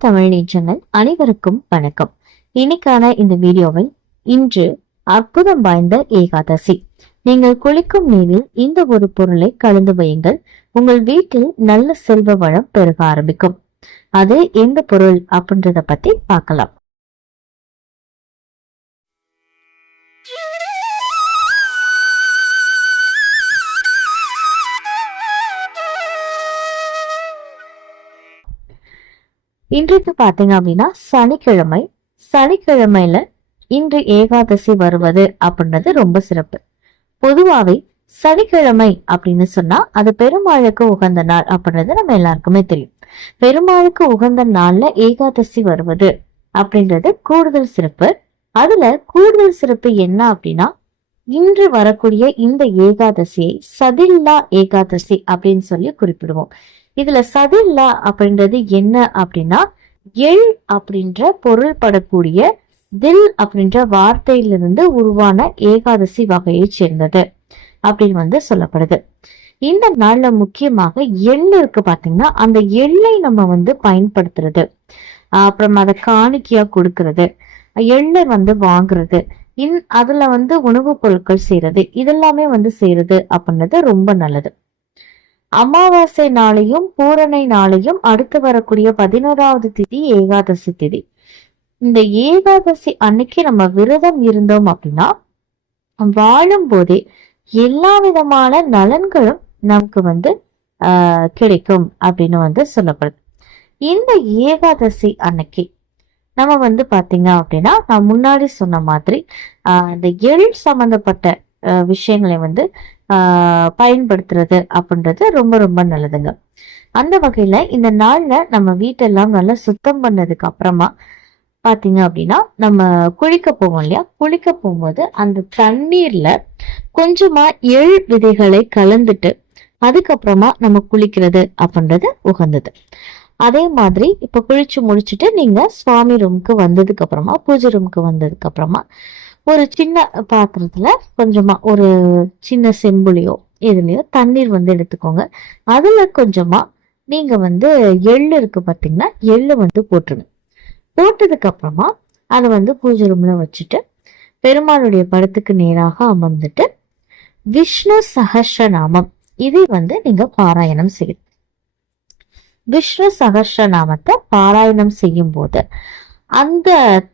தமிழ் நீச்சங்கள் அனைவருக்கும் வணக்கம். இன்னைக்கான இந்த வீடியோவில் இன்று அற்புதம் வாய்ந்த ஏகாதசி. நீங்கள் குளிக்கும் நீரில் இந்த ஒரு பொருளை கலந்து வையுங்கள். உங்கள் வீட்டில் நல்ல செல்வ வளம் பெருக ஆரம்பிக்கும். அது எந்த பொருள் அப்படின்றத பத்தி பார்க்கலாம். இன்றைக்கு பாத்தீங்க அப்படின்னா சனிக்கிழமை. சனிக்கிழமையில இன்று ஏகாதசி வருவது அப்படின்றது ரொம்ப சிறப்பு. பொதுவாவே சனிக்கிழமை அப்படின்னு சொன்னா அது பெருமாளுக்கு உகந்த நாள் அப்படின்றது நம்ம எல்லாருக்குமே தெரியும். பெருமாளுக்கு உகந்த நாள்ல ஏகாதசி வருவது அப்படின்றது கூடுதல் சிறப்பு. அதுல கூடுதல் சிறப்பு என்ன அப்படின்னா இன்று வரக்கூடிய இந்த ஏகாதசியை சதில்லா ஏகாதசி அப்படின்னு சொல்லி குறிப்பிடுவோம். இதுல சதில்லா அப்படின்றது என்ன அப்படின்னா எள் அப்படின்ற பொருள் படக்கூடிய தில் அப்படின்ற வார்த்தையிலிருந்து உருவான ஏகாதசி வகையை சேர்ந்தது அப்படின்னு வந்து சொல்லப்படுது. இந்த நாள்ல முக்கியமாக எள் இருக்கு பாத்தீங்கன்னா அந்த எள்ளை நம்ம வந்து பயன்படுத்துறது. அப்புறம் அதை காணிக்கையா கொடுக்கறது. எள்ளை வந்து வாங்குறது. இன் அதுல வந்து உணவுப் பொருட்கள் செய்யறது இதெல்லாமே வந்து செய்யறது அப்படின்றது ரொம்ப நல்லது. அமாவாசை நாளையும் பூரணை நாளையும் அடுத்து வரக்கூடிய பதினோராவது திதி ஏகாதசி திதி. இந்த ஏகாதசி அன்னைக்கு நம்ம விரதம் இருந்தோம் அப்படின்னா வாழும் போதே எல்லா விதமான நலன்களும் நமக்கு வந்து ஆஹ் கிடைக்கும் அப்படின்னு வந்து சொல்லப்படுது. இந்த ஏகாதசி அன்னைக்கு நம்ம வந்து பாத்தீங்க அப்படின்னா நான் முன்னாடி சொன்ன மாதிரி ஆஹ் இந்த எள் சம்பந்தப்பட்ட விஷயங்களை வந்து பயன்படுத்துறது அப்படின்றது ரொம்ப ரொம்ப நல்லதுங்க. அந்த வகையில இந்த நாள்ல நம்ம வீட்டெல்லாம் நல்லா சுத்தம் பண்ணதுக்கு அப்புறமா பாத்தீங்க அப்படின்னா நம்ம குளிக்க போவோம் இல்லையா? குளிக்க போகும்போது அந்த தண்ணீர்ல கொஞ்சமா எள் விதைகளை கலந்துட்டு அதுக்கப்புறமா நம்ம குளிக்கிறது அப்படின்றது உகந்தது. அதே மாதிரி இப்ப குளிச்சு முடிச்சுட்டு நீங்க சுவாமி ரூமுக்கு வந்ததுக்கு அப்புறமா பூஜை ரூமுக்கு வந்ததுக்கு அப்புறமா ஒரு சின்ன பாத்திரத்துல கொஞ்சமா ஒரு சின்ன செம்புலியோ எதுலையோ தண்ணீர் வந்து எடுத்துக்கோங்க. அதுல கொஞ்சமா நீங்க வந்து எள்ளு இருக்கு பார்த்தீங்கன்னா எள்ளு வந்து போட்டுருங்க. போட்டதுக்கு அப்புறமா அதை வந்து பூஜை ரூம்ல வச்சுட்டு பெருமாளுடைய படத்துக்கு நேராக அமர்ந்துட்டு விஷ்ணு சகஸ்ரநாமம் இதை வந்து நீங்க பாராயணம் செய்யும் விஷ்ணு சகஸ்ரநாமத்தை பாராயணம் செய்யும் போது அந்த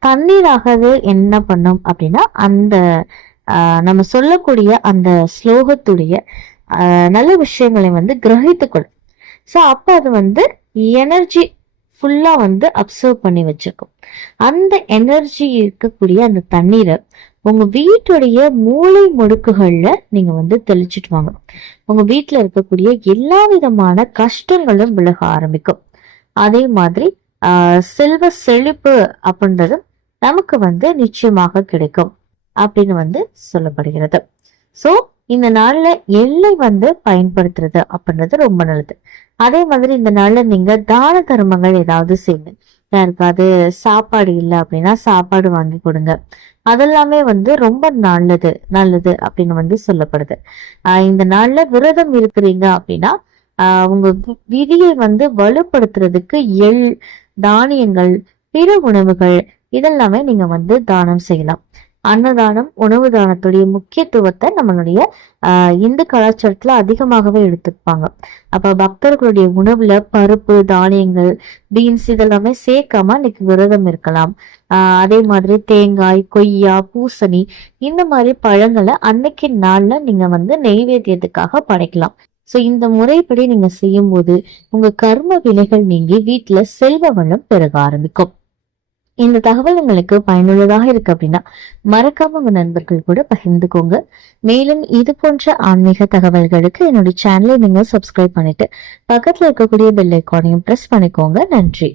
தண்ணீராகவே என்ன பண்ணும் அப்படின்னா அந்த நம்ம சொல்லக்கூடிய அந்த ஸ்லோகத்துடைய நல்ல விஷயங்களை வந்து கிரகித்துக்கொள்ளும். ஸோ அப்போ அது வந்து எனர்ஜி ஃபுல்லா வந்து அப்சர்வ் பண்ணி வச்சிருக்கும். அந்த எனர்ஜி இருக்கக்கூடிய அந்த தண்ணீரை உங்க வீட்டுடைய மூளை முடுக்குகள்ல நீங்க வந்து தெளிச்சிட்டு வாங்க. உங்க வீட்டுல இருக்கக்கூடிய எல்லா விதமான கஷ்டங்களும் விலக ஆரம்பிக்கும். அதே மாதிரி செல்வ செழிப்பு அப்படின்றது நமக்கு வந்து நிச்சயமாக கிடைக்கும் அப்படின்னு வந்து சொல்லப்படுகிறது. ஸோ இந்த நாள்ல எல்லை வந்து பயன்படுத்துறது அப்படின்றது ரொம்ப நல்லது. அதே மாதிரி இந்த நாள்ல நீங்க தான தர்மங்கள் ஏதாவது செய்யுங்க. யாருக்காவது சாப்பாடு இல்லை அப்படின்னா சாப்பாடு வாங்கி கொடுங்க. அதெல்லாமே வந்து ரொம்ப நல்லது நல்லது அப்படின்னு வந்து சொல்லப்படுது. ஆஹ் இந்த நாள்ல விரதம் இருக்கிறீங்க அப்படின்னா ஆஹ் உங்க விதியை வந்து வலுப்படுத்துறதுக்கு எள் தானியங்கள் பிற உணவுகள் இதெல்லாமே நீங்க வந்து தானம் செய்யலாம். அன்னதானம் உணவு தானத்துடைய முக்கியத்துவத்தை நம்மளுடைய ஆஹ் இந்து கலாச்சாரத்துல அதிகமாகவே எடுத்துப்பாங்க. அப்ப பக்தர்களுடைய உணவுல பருப்பு தானியங்கள் பீன்ஸ் இதெல்லாமே சேர்க்காம இன்னைக்கு விரதம் இருக்கலாம். ஆஹ் அதே மாதிரி தேங்காய் கொய்யா பூசணி இந்த மாதிரி பழங்களை அன்னைக்கு நாள்ல நீங்க வந்து நெய்வேத்தியத்துக்காக படைக்கலாம். ஸோ இந்த முறைப்படி நீங்க செய்யும் போது உங்க கர்ம வினைகள் நீங்கி வீட்டுல செல்வ வளம் பெருக ஆரம்பிக்கும். இந்த தகவல் உங்களுக்கு பயனுள்ளதாக இருக்கு அப்படின்னா மறக்காம உங்க நண்பர்கள் கூட பகிர்ந்துக்கோங்க. மேலும் இது போன்ற ஆன்மீக தகவல்களுக்கு என்னுடைய சேனலை நீங்க சப்ஸ்கிரைப் பண்ணிட்டு பக்கத்துல இருக்கக்கூடிய பெல் ஐக்கானையும் ப்ரெஸ் பண்ணிக்கோங்க. நன்றி.